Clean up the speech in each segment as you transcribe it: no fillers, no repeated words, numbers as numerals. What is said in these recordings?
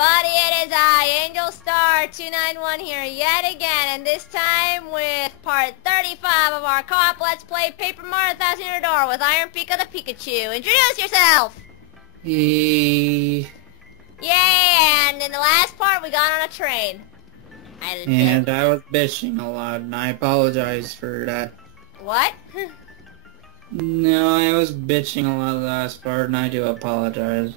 everybody, it is I, Angel Star 291 here yet again, and this time with part 35 of our co-op Let's Play Paper Mario Thousand Year Door with Iron Pika the Pikachu. Introduce yourself! Yay, and in the last part we got on a train. and I was bitching a lot, and I apologize for that. What? No, I was bitching a lot the last part, and I do apologize.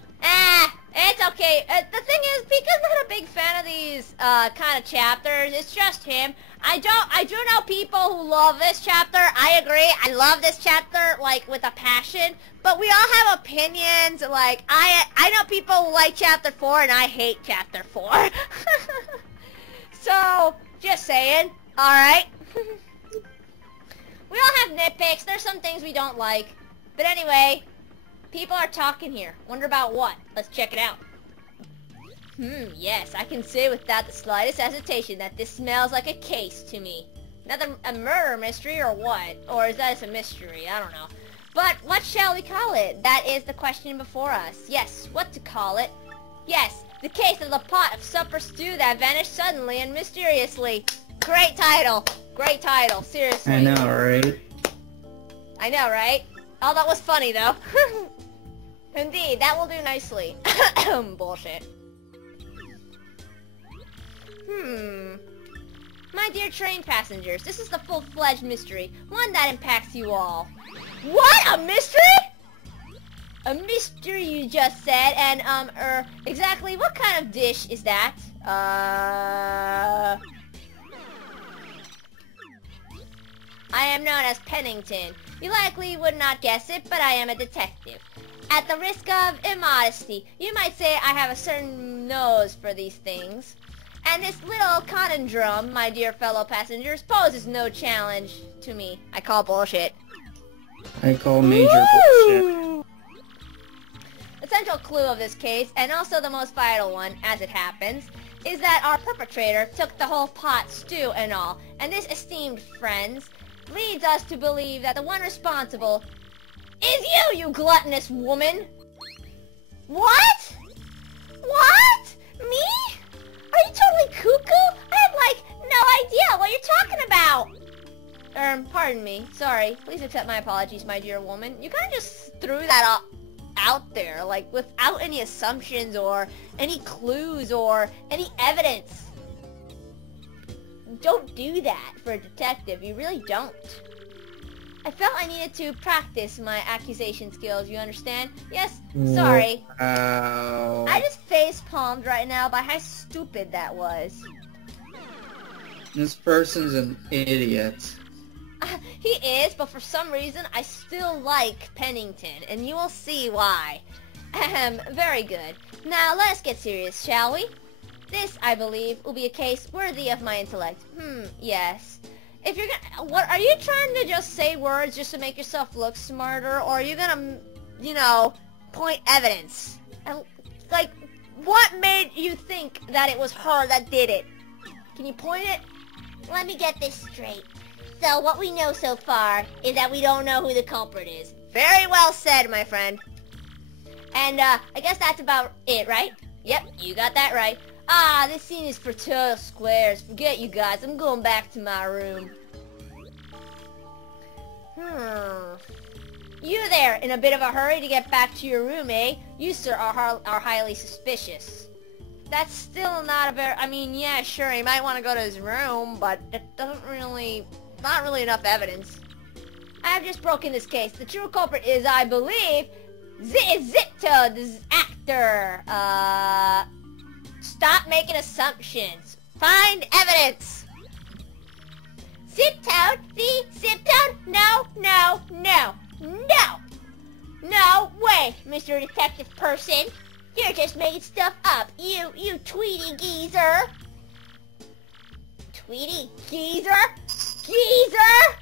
It's okay. The thing is, Pika's not a big fan of these kind of chapters. It's just him. I do know people who love this chapter. I agree. I love this chapter, like, with a passion. But we all have opinions. Like, I know people who like chapter 4, and I hate chapter 4. So, just saying. Alright? We all have nitpicks. There's some things we don't like. But anyway, people are talking here. Wonder about what? Let's check it out. Yes, I can say without the slightest hesitation that this smells like a case to me. Another a murder mystery or what? Or is that just a mystery? I don't know. But what shall we call it? That is the question before us. Yes, what to call it? Yes, the case of the pot of supper stew that vanished suddenly and mysteriously. Great title. Great title. Seriously. I know, right? I know, right? Oh, that was funny, though. Indeed, that will do nicely. Bullshit. My dear train passengers, this is the full-fledged mystery. One that impacts you all. What? A mystery? A mystery, you just said, and, exactly what kind of dish is that? I am known as Pennington. You likely would not guess it, but I am a detective. At the risk of immodesty, you might say I have a certain nose for these things. And this little conundrum, my dear fellow passengers, poses no challenge to me. I call bullshit. I call major bullshit. The central clue of this case, and also the most vital one, as it happens, is that our perpetrator took the whole pot, stew, and all. And this, esteemed friends, leads us to believe that the one responsible is you gluttonous woman! What? What? Me? Are you totally cuckoo? I have, like, no idea what you're talking about! Pardon me. Sorry. Please accept my apologies, my dear woman. You kinda just threw that out there, like, without any assumptions or any clues or any evidence. Don't do that for a detective. You really don't. I felt I needed to practice my accusation skills, you understand? Yes, sorry. Wow. I just face-palmed right now by how stupid that was. This person's an idiot. He is, but for some reason I still like Pennington, and you will see why. Very good. Now let us get serious, shall we? This, I believe, will be a case worthy of my intellect. Yes. If you're gonna... What, are you trying to just say words just to make yourself look smarter, or are you gonna, you know, point evidence? And, like, what made you think that it was her that did it? Can you point it? Let me get this straight. So, what we know so far is that we don't know who the culprit is. Very well said, my friend. And, I guess that's about it, right? Yep, you got that right. This scene is for total squares. Forget you guys. I'm going back to my room. You there, in a bit of a hurry to get back to your room, eh? You, sir, are highly suspicious. That's still not a very... I mean, yeah, sure, he might want to go to his room, but it doesn't really... Not really enough evidence. I have just broken this case. The true culprit is, I believe, Zito, the actor. Stop making assumptions. Find evidence. Ziptoad? The Ziptoad? No, no, no, no. No way, Mr. Detective Person. You're just making stuff up. You Tweety geezer. Tweety geezer? Geezer?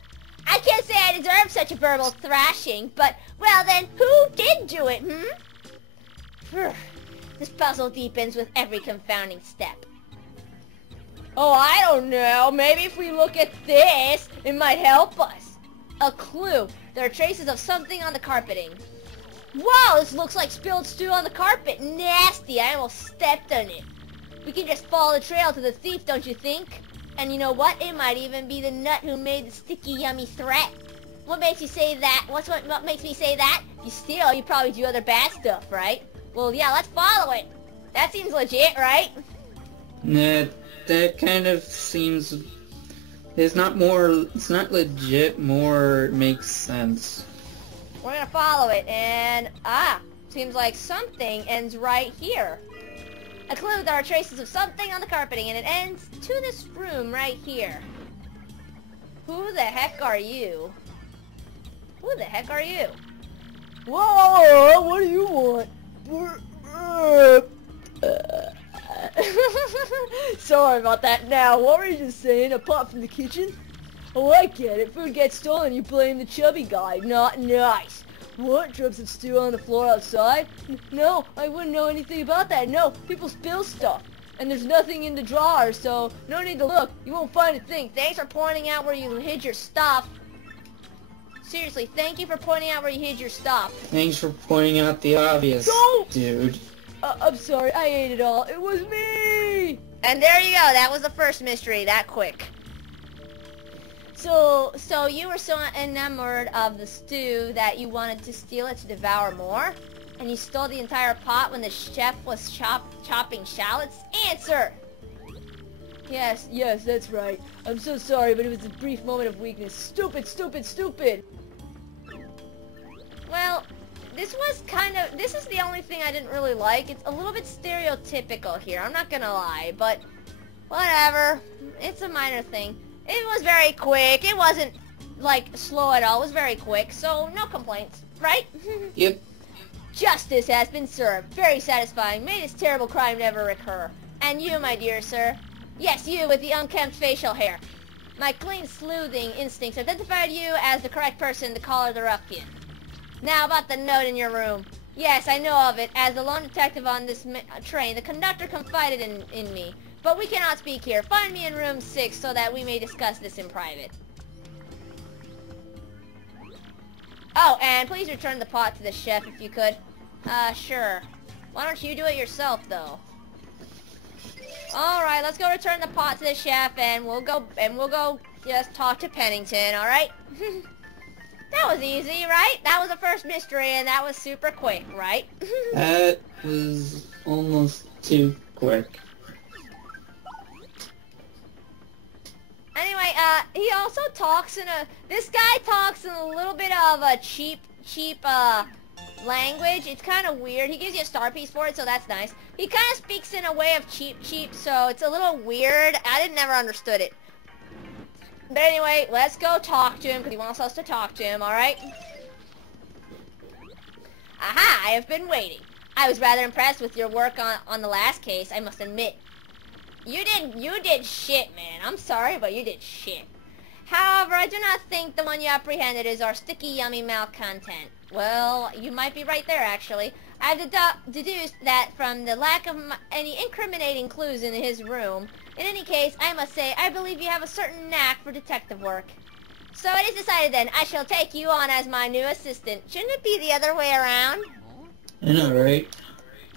I can't say I deserve such a verbal thrashing, but, well then, who did do it, This puzzle deepens with every confounding step. Oh, I don't know. Maybe if we look at this, it might help us. A clue. There are traces of something on the carpeting. Wow, this looks like spilled stew on the carpet. Nasty, I almost stepped on it. We can just follow the trail to the thief, don't you think? And you know what? It might even be the nut who made the sticky, yummy threat. What makes you say that? What makes me say that? If you steal, you probably do other bad stuff, right? Well, yeah, let's follow it. That seems legit, right? Nah, that kind of seems... It's not legit, more makes sense. We're gonna follow it, and seems like something ends right here. A clue, there are traces of something on the carpeting, and it ends to this room right here. Who the heck are you? Who the heck are you? Whoa, what do you want? Sorry about that. Now, what were you just saying? Apart from the kitchen? Oh, I get it. Food gets stolen, you blame the chubby guy. Not nice. What? Drops of stew on the floor outside? No, I wouldn't know anything about that. No, people spill stuff. And there's nothing in the drawer, so no need to look. You won't find a thing. Thanks for pointing out where you hid your stuff. Seriously, thank you for pointing out where you hid your stuff. Thanks for pointing out the obvious, dude. I'm sorry, I ate it all. It was me! And there you go. That was the first mystery, that quick. So you were so enamored of the stew that you wanted to steal it to devour more? And you stole the entire pot when the chef was chopping shallots? Answer! Yes, that's right. I'm so sorry, but it was a brief moment of weakness. Stupid, stupid, stupid! Well, this is the only thing I didn't really like. It's a little bit stereotypical here, I'm not gonna lie, but whatever. It's a minor thing. It was very quick. It wasn't, like, slow at all. It was very quick, so no complaints, right? Yep. Justice has been served. Very satisfying. May this terrible crime never recur. And you, my dear sir. Yes, you with the unkempt facial hair. My clean sleuthing instincts identified you as the correct person to collar the ruffian. Now about the note in your room. Yes, I know of it. As the lone detective on this train, the conductor confided in me. But we cannot speak here. Find me in room 6 so that we may discuss this in private. Oh, and please return the pot to the chef if you could. Sure. Why don't you do it yourself, though? Alright, let's go return the pot to the chef, and we'll go just talk to Pennington, alright? That was easy, right? That was the first mystery, and that was super quick, right? That was almost too quick. Anyway, he also talks this guy talks in a little bit of a cheap, language. It's kind of weird. He gives you a star piece for it, so that's nice. He kind of speaks in a way of cheap, so it's a little weird. I never understood it. But anyway, let's go talk to him, because he wants us to talk to him, alright? Aha, I have been waiting. I was rather impressed with your work on the last case, I must admit. You did shit, man. I'm sorry, but you did shit. However, I do not think the one you apprehended is our sticky, yummy mouth content. Well, you might be right there, actually. I've deduced that from the lack of any incriminating clues in his room. In any case, I must say, I believe you have a certain knack for detective work. So it is decided then, I shall take you on as my new assistant. Shouldn't it be the other way around? I know, right?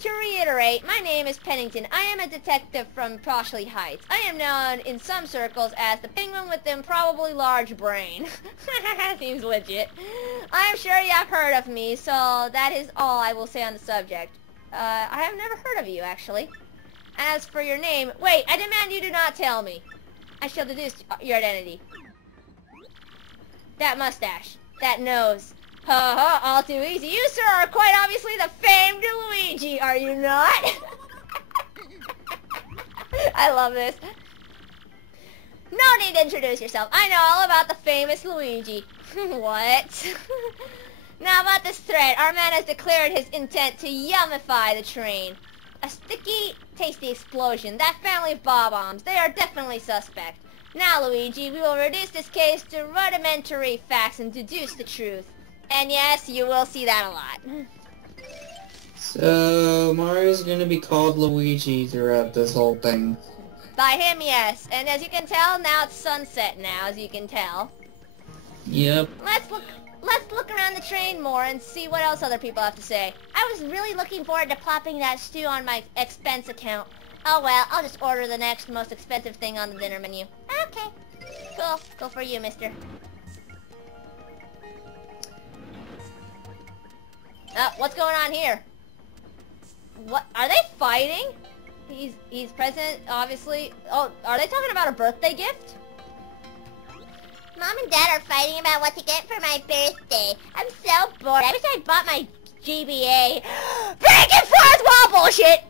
To reiterate, my name is Pennington. I am a detective from Proshley Heights. I am known in some circles as the penguin with the improbably large brain. Seems legit. I am sure you have heard of me, so that is all I will say on the subject. I have never heard of you, actually. As for your name, wait, I demand you do not tell me. I shall deduce your identity. That mustache. That nose. Ha ha, all too easy. You, sir, are quite obviously the famed Luigi, are you not? I love this. No need to introduce yourself. I know all about the famous Luigi. What? Now about this threat, our man has declared his intent to yummify the train. A sticky, tasty explosion. That family of bob-ombs, they are definitely suspect. Now, Luigi, we will reduce this case to rudimentary facts and deduce the truth. And yes, you will see that a lot. So, Mario's gonna be called Luigi throughout this whole thing. By him, yes. And as you can tell, now it's sunset now, as you can tell. Yep. Let's look around on the train more and see what else other people have to say. I was really looking forward to plopping that stew on my expense account. Oh well, I'll just order the next most expensive thing on the dinner menu. Okay. Cool. Go for you, mister. What's going on here? What? Are they fighting? He's president, obviously. Oh, are they talking about a birthday gift? Mom and Dad are fighting about what to get for my birthday. I'm so bored. I wish I bought my GBA. Breaking fourth wall bullshit!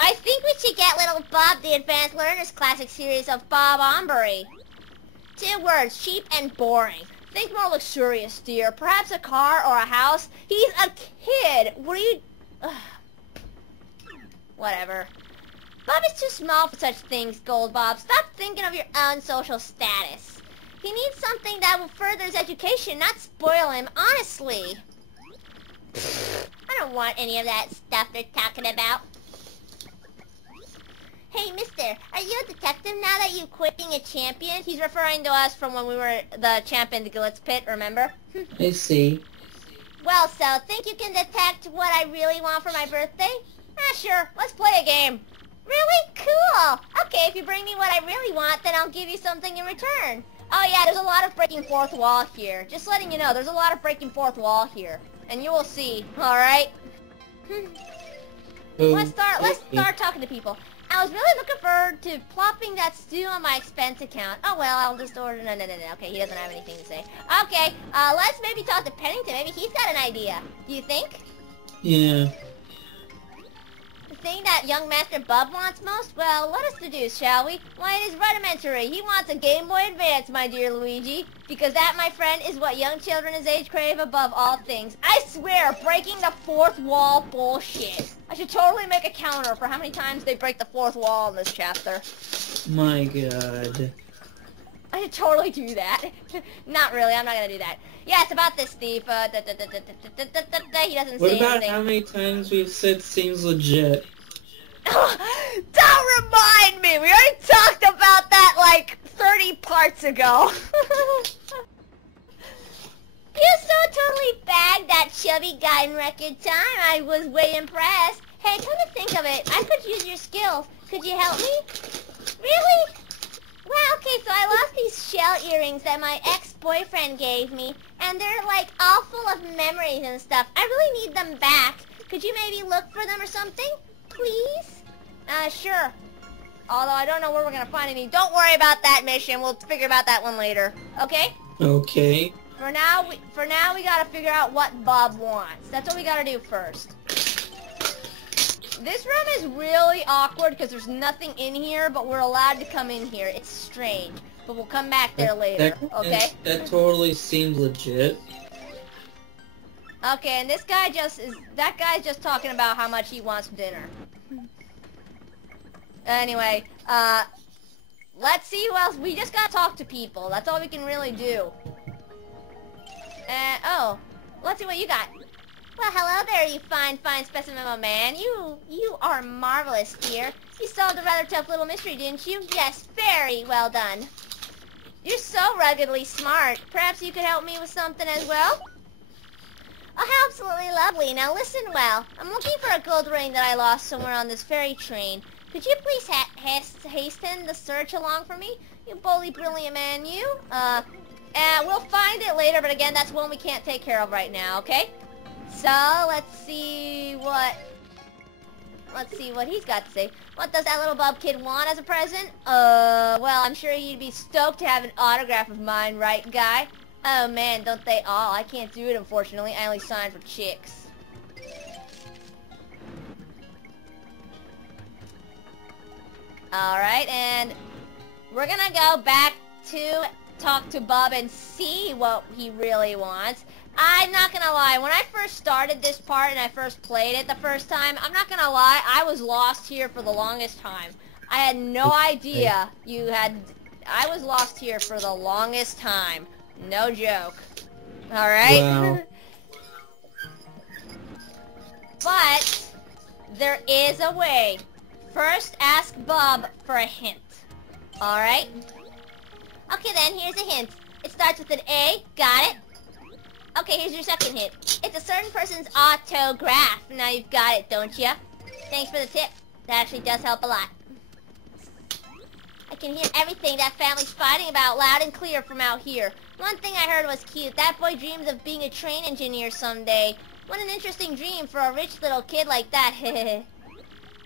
I think we should get little Bob the Advanced Learners Classic series of Bob Ombury. 2 words, cheap and boring. Think more luxurious, dear. Perhaps a car or a house. He's a kid. What are you... Whatever. Bob is too small for such things, Gold Bob. Stop thinking of your own social status. He needs something that will further his education, not spoil him, honestly. I don't want any of that stuff they're talking about. Hey, mister, are you a detective now that you quit being a champion? He's referring to us from when we were the champ in the Glitz Pit, remember? I see. Well, so, think you can detect what I really want for my birthday? Sure, let's play a game. Really? Cool! Okay, if you bring me what I really want, then I'll give you something in return. Oh yeah, there's a lot of breaking fourth wall here. Just letting you know, there's a lot of breaking fourth wall here. And you will see, alright? Let's start talking to people. I was really looking forward to plopping that stew on my expense account. Oh well, I'll just order... No. Okay, he doesn't have anything to say. Okay, let's maybe talk to Pennington. Maybe he's got an idea. Do you think? Yeah. The thing that young Master Bub wants most? Well, let us deduce, shall we? Why, it is rudimentary. He wants a Game Boy Advance, my dear Luigi. Because that, my friend, is what young children his age crave above all things. I swear, breaking the fourth wall bullshit. I should totally make a counter for how many times they break the fourth wall in this chapter. My god. I should totally do that. Not really, I'm not gonna do that. Yeah, it's about this thief. He doesn't say anything. What about how many times we've said seems legit? Don't remind me! We already talked about that like 30 parts ago. You so totally bagged that chubby guy in record time. I was way impressed. Hey, come to think of it, I could use your skills. Could you help me? Really? Well, okay, so I lost these shell earrings that my ex-boyfriend gave me, and they're like all full of memories and stuff. I really need them back. Could you maybe look for them or something? Please? Sure. Although I don't know where we're gonna find any. Don't worry about that mission. We'll figure about that one later. Okay? Okay. For now, we gotta figure out what Bob wants. That's what we gotta do first. This room is really awkward because there's nothing in here, but we're allowed to come in here. It's strange, but we'll come back there later, okay? That totally seems legit. Okay, and that guy's just talking about how much he wants for dinner. Anyway, let's see who else. We just gotta talk to people. That's all we can really do. Oh, let's see what you got. Well, hello there, you fine specimen of a man. You are marvelous, dear. You solved a rather tough little mystery, didn't you? Yes, very well done. You're so ruggedly smart. Perhaps you could help me with something as well? Oh, how absolutely lovely. Now listen well. I'm looking for a gold ring that I lost somewhere on this ferry train. Could you please hasten the search along for me? You boldly brilliant man, you. We'll find it later, but again, that's one we can't take care of right now, okay? So, let's see what he's got to say. What does that little bub kid want as a present? Well, I'm sure you'd be stoked to have an autograph of mine, right, guy? Oh man, don't they all? I can't do it, unfortunately. I only sign for chicks. Alright, and we're gonna go back to talk to Bob and see what he really wants. I'm not gonna lie, when I first started this part and I first played it the first time, I'm not gonna lie, I was lost here for the longest time. I had no idea I was lost here for the longest time. No joke. Alright? Wow. But, there is a way. First, ask Bob for a hint. Alright? Okay then, here's a hint. It starts with an A. Got it. Okay, here's your second hint. It's a certain person's autograph. Now you've got it, don't you? Thanks for the tip. That actually does help a lot. I can hear everything that family's fighting about loud and clear from out here. One thing I heard was cute. That boy dreams of being a train engineer someday. What an interesting dream for a rich little kid like that. Hey,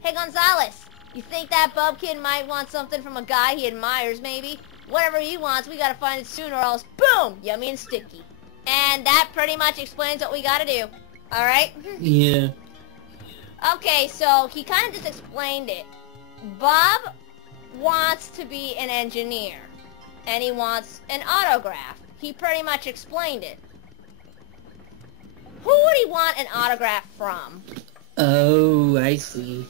Gonzalez. You think that bub kid might want something from a guy he admires, maybe? Whatever he wants, we gotta find it soon or else, boom, yummy and sticky. And that pretty much explains what we gotta do. Alright? Yeah. Okay, so he kind of just explained it. Bob wants to be an engineer. And he wants an autograph. He pretty much explained it. Who would he want an autograph from? Oh, I see.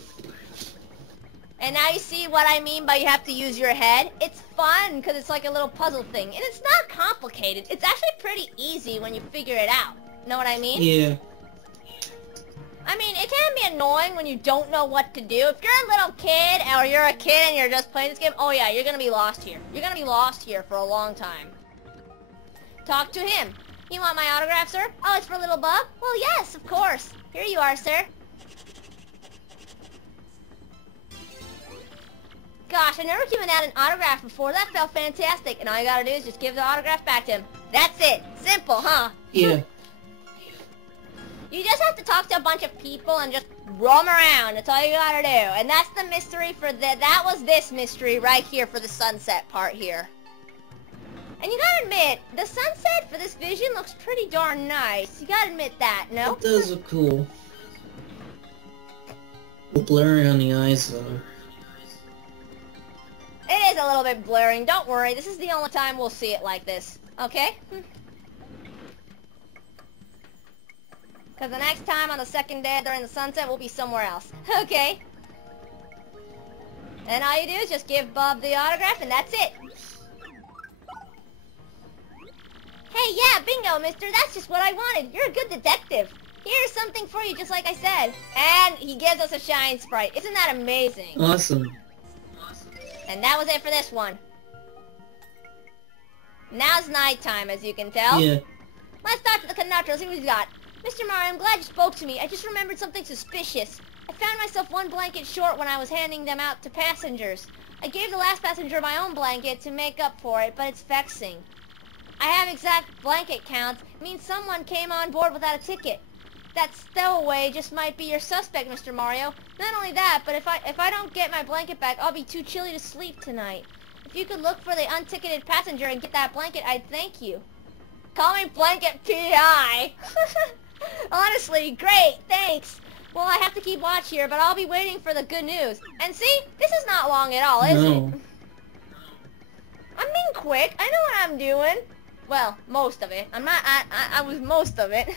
And now you see what I mean by you have to use your head? It's fun, because it's like a little puzzle thing. And it's not complicated. It's actually pretty easy when you figure it out. Know what I mean? Yeah. I mean, it can be annoying when you don't know what to do. If you're a little kid, or you're a kid and you're just playing this game, oh yeah, you're gonna be lost here. You're gonna be lost here for a long time. Talk to him. You want my autograph, sir? Oh, it's for little Bub? Well, yes, of course. Here you are, sir. Gosh, I've never given out an autograph before. That felt fantastic. And all you gotta do is just give the autograph back to him. That's it. Simple, huh? Yeah. You just have to talk to a bunch of people and just roam around. That's all you gotta do. And that's the mystery for that was this mystery right here for the sunset part here. And you gotta admit, the sunset for this vision looks pretty darn nice. You gotta admit that, no? It does look cool. Blurry on the eyes though. It is a little bit blurring. Don't worry. This is the only time we'll see it like this. Okay? Because the next time on the second day during the sunset, we'll be somewhere else. Okay? And all you do is just give Bub the autograph, and that's it. Hey, yeah, bingo, mister. That's just what I wanted. You're a good detective. Here's something for you, just like I said. And he gives us a shine sprite. Isn't that amazing? Awesome. And that was it for this one. Now's nighttime, as you can tell. Yeah. Let's talk to the conductor, see what he's got. Mr. Mario, I'm glad you spoke to me. I just remembered something suspicious. I found myself one blanket short when I was handing them out to passengers. I gave the last passenger my own blanket to make up for it, but it's vexing. I have exact blanket counts. It means someone came on board without a ticket. That stowaway just might be your suspect, Mr. Mario. Not only that, but if I don't get my blanket back, I'll be too chilly to sleep tonight. If you could look for the unticketed passenger and get that blanket, I'd thank you. Call me Blanket P.I. Honestly, great, thanks. Well, I have to keep watch here, but I'll be waiting for the good news. And see, this is not long at all, is it? I'm being quick. I know what I'm doing. Well, most of it. I was most of it.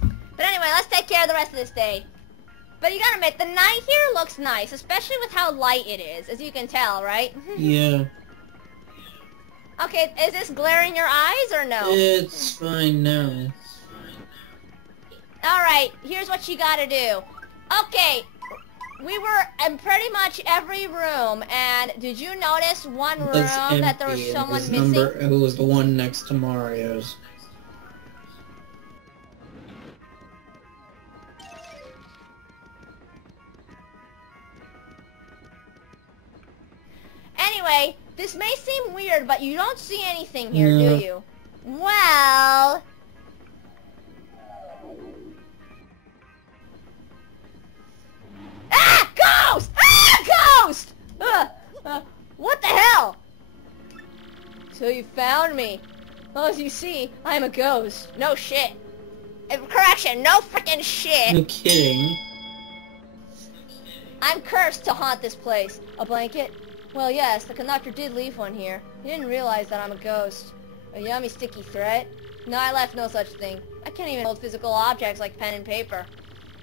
But anyway, let's take care of the rest of this day. But you gotta admit, the night here looks nice, especially with how light it is, as you can tell, right? Yeah. Okay, is this glaring your eyes or no? It's fine now. Alright, here's what you gotta do. Okay, we were in pretty much every room, and did you notice one room that there was someone missing? It was the one next to Mario's. Anyway, this may seem weird, but you don't see anything here, do you? Well... Ah! Ghost! Ah! Ghost! What the hell? So you found me. Well, as you see, I'm a ghost. No shit. Correction, no frickin' shit. No kidding. I'm cursed to haunt this place. A blanket? Well, yes, the conductor did leave one here. He didn't realize that I'm a ghost. A yummy sticky threat? No, I left no such thing. I can't even hold physical objects like pen and paper.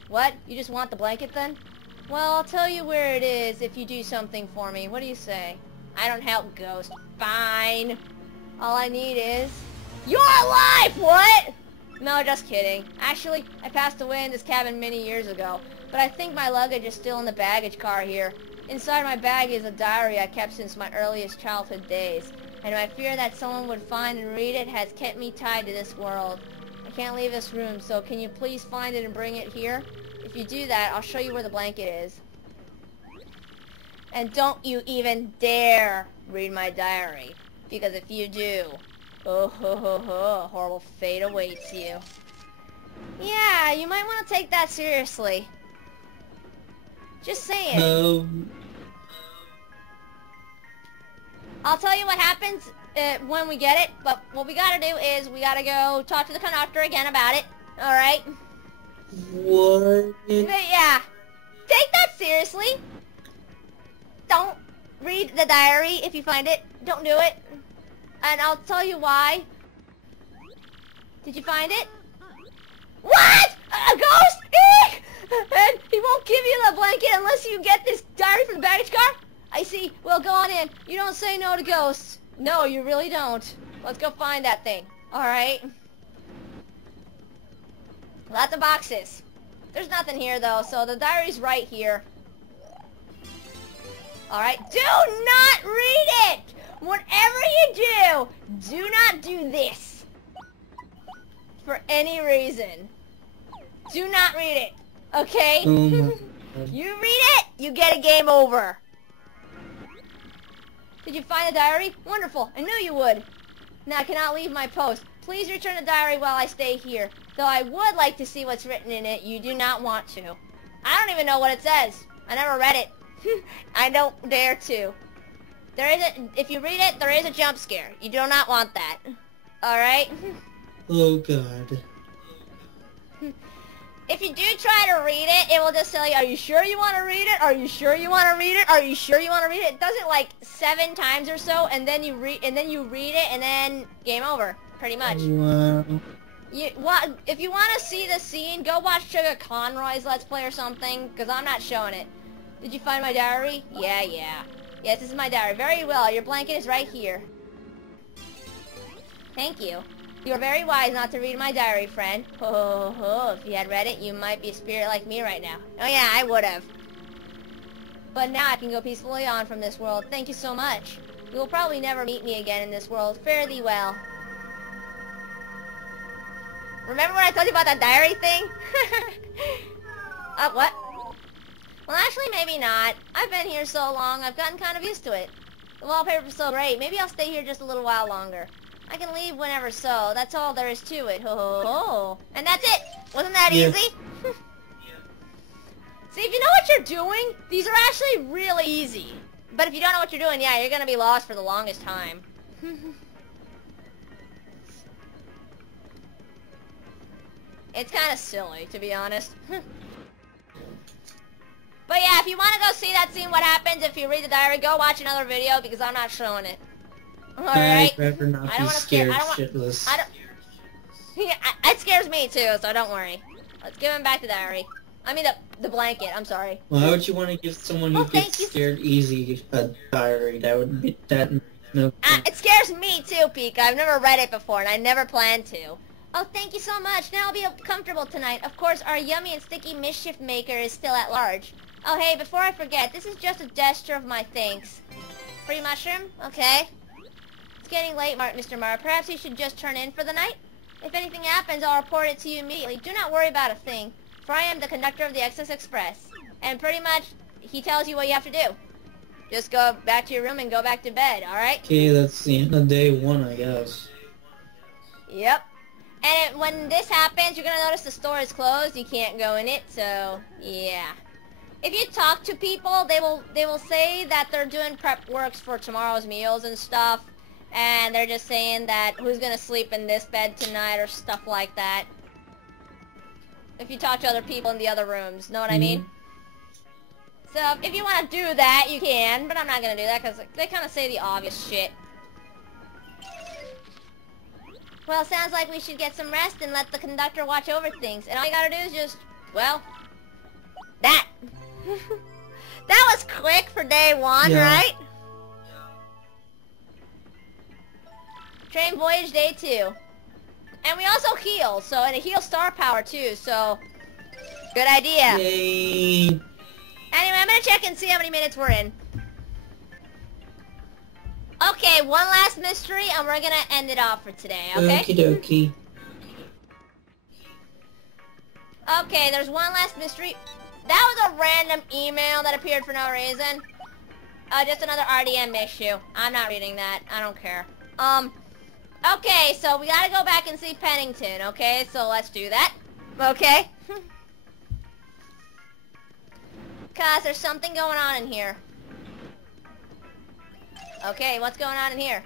What? You just want the blanket then? Well, I'll tell you where it is if you do something for me. What do you say? I don't help ghosts. Fine. All I need is... Your life! What? No, just kidding. Actually, I passed away in this cabin many years ago. But I think my luggage is still in the baggage car here. Inside my bag is a diary I kept since my earliest childhood days, and my fear that someone would find and read it has kept me tied to this world. I can't leave this room, so can you please find it and bring it here? If you do that, I'll show you where the blanket is. And don't you even dare read my diary, because if you do, oh ho ho ho, a horrible fate awaits you. Yeah, you might want to take that seriously. Just saying. I'll tell you what happens when we get it, but what we gotta do is we gotta go talk to the conductor again about it. Alright? What? But yeah, take that seriously. Don't read the diary if you find it. Don't do it. And I'll tell you why. Did you find it? What? A ghost? Eek! And he won't give you the blanket unless you get this diary from the baggage car? I see. Well, go on in. You don't say no to ghosts. No, you really don't. Let's go find that thing. Alright. Lots of boxes. There's nothing here, though, so the diary's right here. Alright. Do not read it! Whatever you do not do this. For any reason. Do not read it. Okay? You read it, you get a game over. Did you find the diary? Wonderful. I knew you would. Now I cannot leave my post. Please return the diary while I stay here. Though I would like to see what's written in it, you do not want to. I don't even know what it says. I never read it. I don't dare to. If you read it, there is a jump scare. You do not want that. Alright? Oh god. If you do try to read it, it will just tell you, are you sure you want to read it? Are you sure you want to read it? Are you sure you want to read it? It does it like 7 times or so, and then you read it, and then game over, pretty much. Wow. If you want to see the scene, go watch Sugar Conroy's Let's Play or something, because I'm not showing it. Did you find my diary? Yeah. Yes, this is my diary. Very well. Your blanket is right here. Thank you. You are very wise not to read my diary, friend. Ho. If you had read it, you might be a spirit like me right now. Oh yeah, I would have. But now I can go peacefully on from this world. Thank you so much. You will probably never meet me again in this world. Fare thee well. Remember when I told you about that diary thing? What? Well, actually, maybe not. I've been here so long, I've gotten kind of used to it. The wallpaper's so great. Maybe I'll stay here just a little while longer. I can leave whenever so. That's all there is to it. Ho. And that's it. Wasn't that easy? See, if you know what you're doing, these are actually really easy. But if you don't know what you're doing, yeah, you're gonna be lost for the longest time. It's kind of silly, to be honest. But yeah, if you want to go see that scene, what happens if you read the diary, go watch another video, because I'm not showing it. Alright? I'd rather not be scared shitless. It scares me too, so don't worry. Let's give him back the diary. I mean the blanket, I'm sorry. Why would you want to give someone who gets scared easy a diary? That would be that no. It scares me too, Pika. I've never read it before, and I never plan to. Oh, thank you so much. Now I'll be comfortable tonight. Of course, our yummy and sticky mischief maker is still at large. Oh, hey, before I forget, this is just a gesture of my thanks. Free mushroom? Okay. It's getting late, Mr. Mara. Perhaps you should just turn in for the night? If anything happens, I'll report it to you immediately. Do not worry about a thing, for I am the conductor of the Excess Express. And pretty much, he tells you what you have to do. Just go back to your room and go back to bed, alright? Okay, that's the end of day 1, I guess. Yep. And when this happens, you're gonna notice the store is closed. You can't go in it, so yeah. If you talk to people, they will say that they're doing prep works for tomorrow's meals and stuff, and they're just saying that who's gonna sleep in this bed tonight or stuff like that. If you talk to other people in the other rooms, know what I mean? So if you want to do that, you can, but I'm not gonna do that because they kind of say the obvious shit. Well, sounds like we should get some rest and let the conductor watch over things. And all you gotta do is just, well, that. That was quick for day 1, right? Train voyage day 2. And we also heal, and it heals star power too, so good idea. Yay. Anyway, I'm gonna check and see how many minutes we're in. Okay, one last mystery, and we're gonna end it off for today, okay? Okie dokie. Okay, there's one last mystery. That was a random email that appeared for no reason. Just another RDM issue. I'm not reading that. I don't care. Okay, so we gotta go back and see Pennington, okay? So let's do that. Okay? Cause there's something going on in here. Okay, what's going on in here?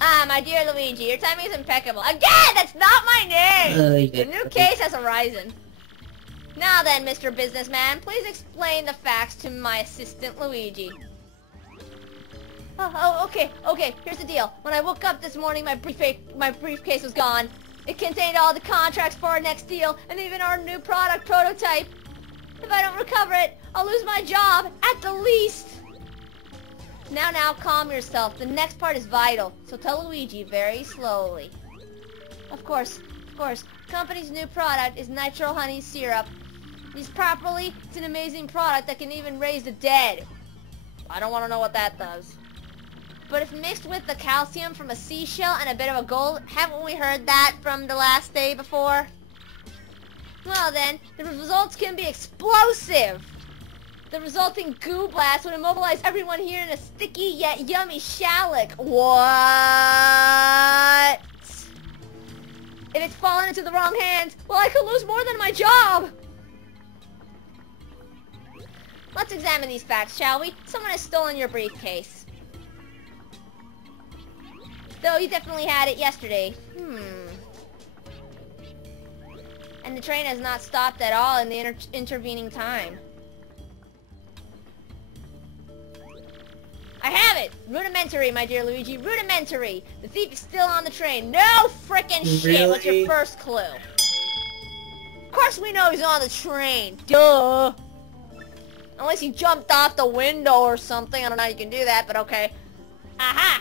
Ah, my dear Luigi, your timing is impeccable. Again, that's not my name! Yeah. A new case has arisen. Now then, Mr. Businessman, please explain the facts to my assistant Luigi. Okay, here's the deal. When I woke up this morning, my briefcase was gone. It contained all the contracts for our next deal, and even our new product prototype. If I don't recover it, I'll lose my job, at the least. Now, calm yourself. The next part is vital, so tell Luigi very slowly. Of course, company's new product is Nitro Honey Syrup. Used properly, it's an amazing product that can even raise the dead. I don't want to know what that does. But if mixed with the calcium from a seashell and a bit of a gold, haven't we heard that from the last day before? Well then, the results can be explosive. The resulting goo blast would immobilize everyone here in a sticky yet yummy shallak. What? If it's fallen into the wrong hands, well, I could lose more than my job. Let's examine these facts, shall we? Someone has stolen your briefcase. Though you definitely had it yesterday. And the train has not stopped at all in the intervening time. I have it! Rudimentary, my dear Luigi. Rudimentary! The thief is still on the train. No frickin' shit! Really? What's your first clue? Of course we know he's on the train. Duh! Unless he jumped off the window or something. I don't know how you can do that, but okay. Aha!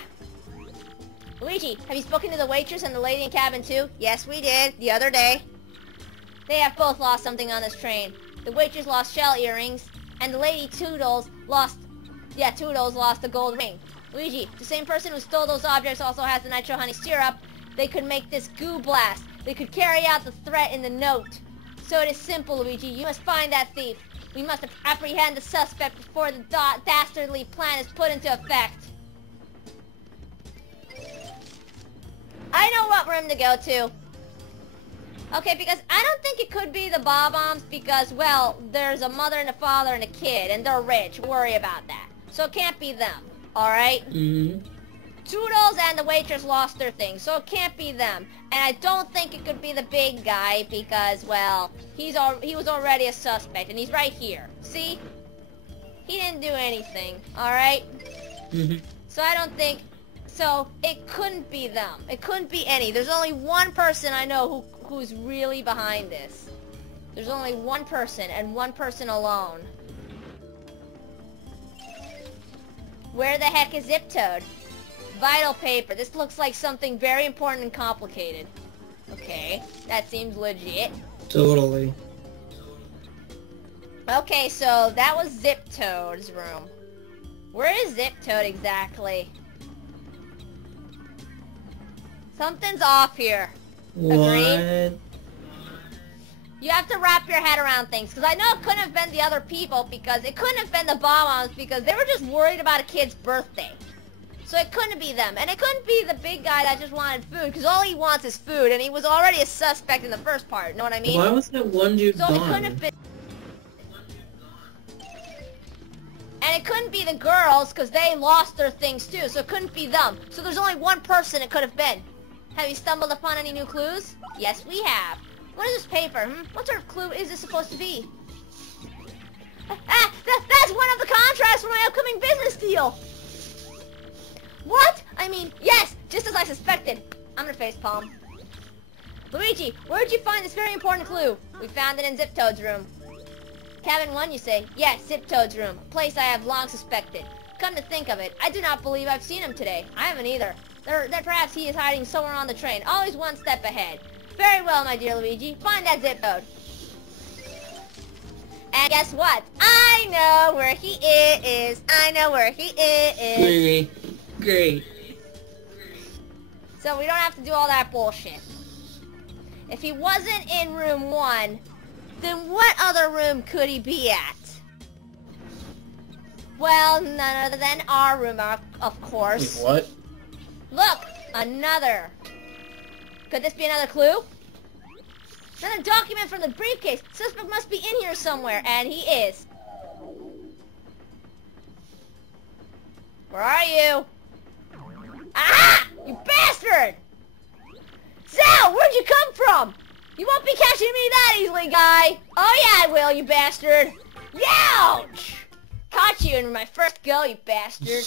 Luigi, have you spoken to the waitress and the lady in cabin too? Yes, we did. The other day. They have both lost something on this train. The waitress lost shell earrings, and the lady Toodles lost the gold ring. Luigi, the same person who stole those objects also has the Nitro Honey Syrup. They could make this goo blast. They could carry out the threat in the note. So it is simple, Luigi. You must find that thief. We must apprehend the suspect before the dastardly plan is put into effect. I know what room to go to. Okay, because I don't think it could be the Bob-ombs because, well, there's a mother and a father and a kid, and they're rich. Worry about that. So it can't be them, alright? Toodles and the waitress lost their things, so it can't be them. And I don't think it could be the big guy because, well, he was already a suspect, and he's right here. See? He didn't do anything, alright? So I don't think... So, it couldn't be them. It couldn't be any. There's only one person I know who's really behind this. There's only one person, and one person alone. Where the heck is Zip Toad? Vital paper. This looks like something very important and complicated. Okay, that seems legit. Totally. Okay, so that was Zip Toad's room. Where is Zip Toad exactly? Something's off here. Agreed? You have to wrap your head around things, because I know it couldn't have been the other people, because it couldn't have been the Bob-ombs, because they were just worried about a kid's birthday. So it couldn't be them, and it couldn't be the big guy that just wanted food, because all he wants is food, and he was already a suspect in the first part, know what I mean? Why was that one dude So gone? it couldn't have been... And it couldn't be the girls, because they lost their things too, so it couldn't be them. So there's only one person it could have been. Have you stumbled upon any new clues? Yes, we have. What is this paper? What sort of clue is this supposed to be? That's one of the contracts for my upcoming business deal! What? I mean, yes, just as I suspected. I'm gonna facepalm. Luigi, where'd you find this very important clue? We found it in Zip Toad's room. Cabin 1, you say? Yes, Zip Toad's room. A place I have long suspected. Come to think of it, I do not believe I've seen him today. I haven't either. That perhaps he is hiding somewhere on the train. Always one step ahead. Very well, my dear Luigi. Find that Zip Toad. And guess what? I know where he is. I know where he is. Great. So we don't have to do all that bullshit. If he wasn't in room 1, then what other room could he be at? Well, none other than our room, of course. Wait, what? Look! Another. Could this be another clue? Another document from the briefcase. Suspect must be in here somewhere, and he is. Where are you? Ah! You bastard! Zell, where'd you come from? You won't be catching me that easily, guy. Oh yeah, I will, you bastard. Youch! Caught you in my first go, you bastard.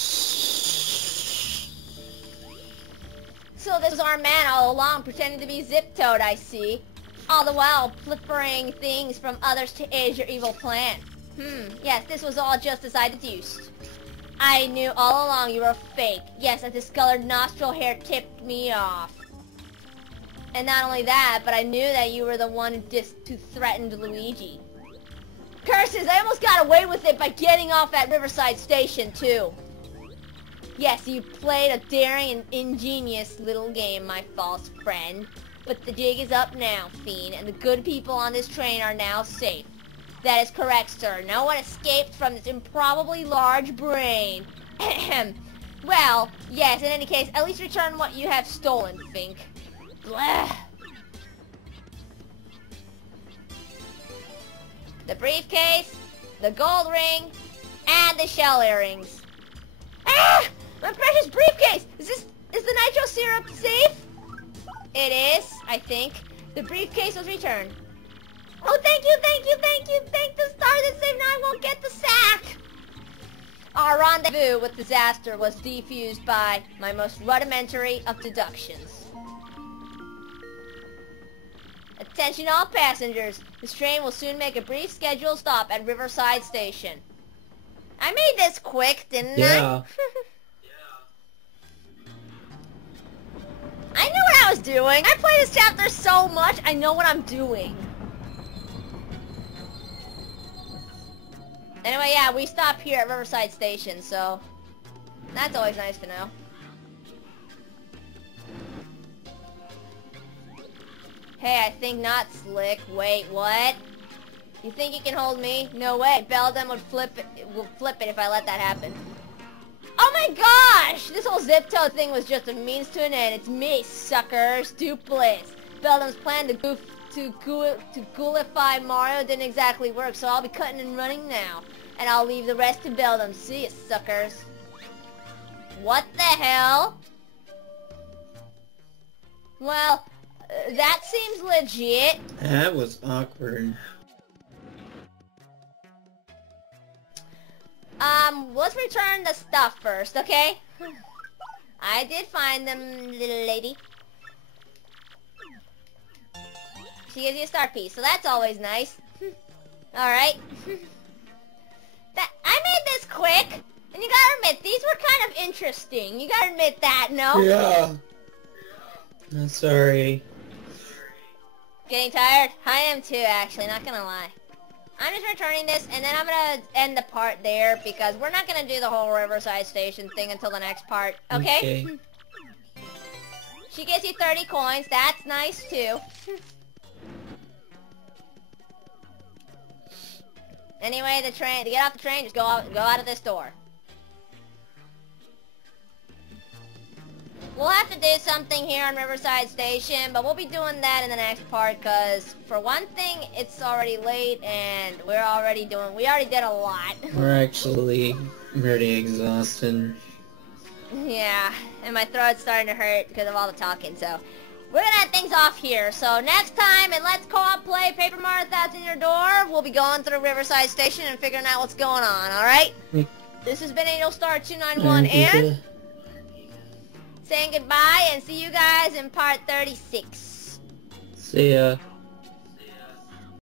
So this is our man all along, pretending to be Zip-Toad, I see. All the while, pilfering things from others to aid your evil plan. Yes, this was all just as I deduced. I knew all along you were fake. Yes, that discolored nostril hair tipped me off. And not only that, but I knew that you were the one who threatened Luigi. Curses, I almost got away with it by getting off at Riverside Station, too. Yes, you played a daring and ingenious little game, my false friend. But the jig is up now, Fiend, and the good people on this train are now safe. That is correct, sir. No one escaped from this improbably large brain. Well, yes, in any case, at least return what you have stolen, Fink. Blah. The briefcase, the gold ring, and the shell earrings. Ah! My precious briefcase! Is the nitro syrup safe? It is, I think. The briefcase was returned. Oh, thank you. Thank the star that saved now I won't get the sack. Our rendezvous with disaster was defused by my most rudimentary of deductions. Attention all passengers. This train will soon make a brief scheduled stop at Riverside Station. I made this quick, didn't I? I knew what I was doing. I play this chapter so much, I know what I'm doing. Anyway, yeah, we stop here at Riverside Station, so that's always nice to know. Hey, I think not, Slick. Wait, what? You think you can hold me? No way. Beldum would flip it if I let that happen. Oh my gosh! This whole Zip-Toad thing was just a means to an end. It's me, suckers. Dupliss. Beldum's plan to ghoulify Mario didn't exactly work, so I'll be cutting and running now. And I'll leave the rest to Beldum. See ya, suckers. What the hell? Well, that seems legit. That was awkward. Let's return the stuff first, okay? I did find them, little lady. She gives you a star piece, so that's always nice. Alright. I made this quick, and you gotta admit, these were kind of interesting. You gotta admit that, no? Yeah. I'm sorry. Getting tired? I am too, actually, not gonna lie. I'm just returning this, and then I'm gonna end the part there, because we're not gonna do the whole Riverside Station thing until the next part, okay? She gives you 30 coins, that's nice too. Anyway, to get off the train, just go out of this door. We'll have to do something here on Riverside Station, but we'll be doing that in the next part, because for one thing, it's already late, and we already did a lot. We're actually pretty exhausted. Yeah, and my throat's starting to hurt because of all the talking, so we're gonna end things off here. So next time, and Let's Co-op play Paper Mario Thousand Year Door, we'll be going through Riverside Station and figuring out what's going on, alright? This has been Angel Star 291, and saying goodbye, and see you guys in part 36. See ya.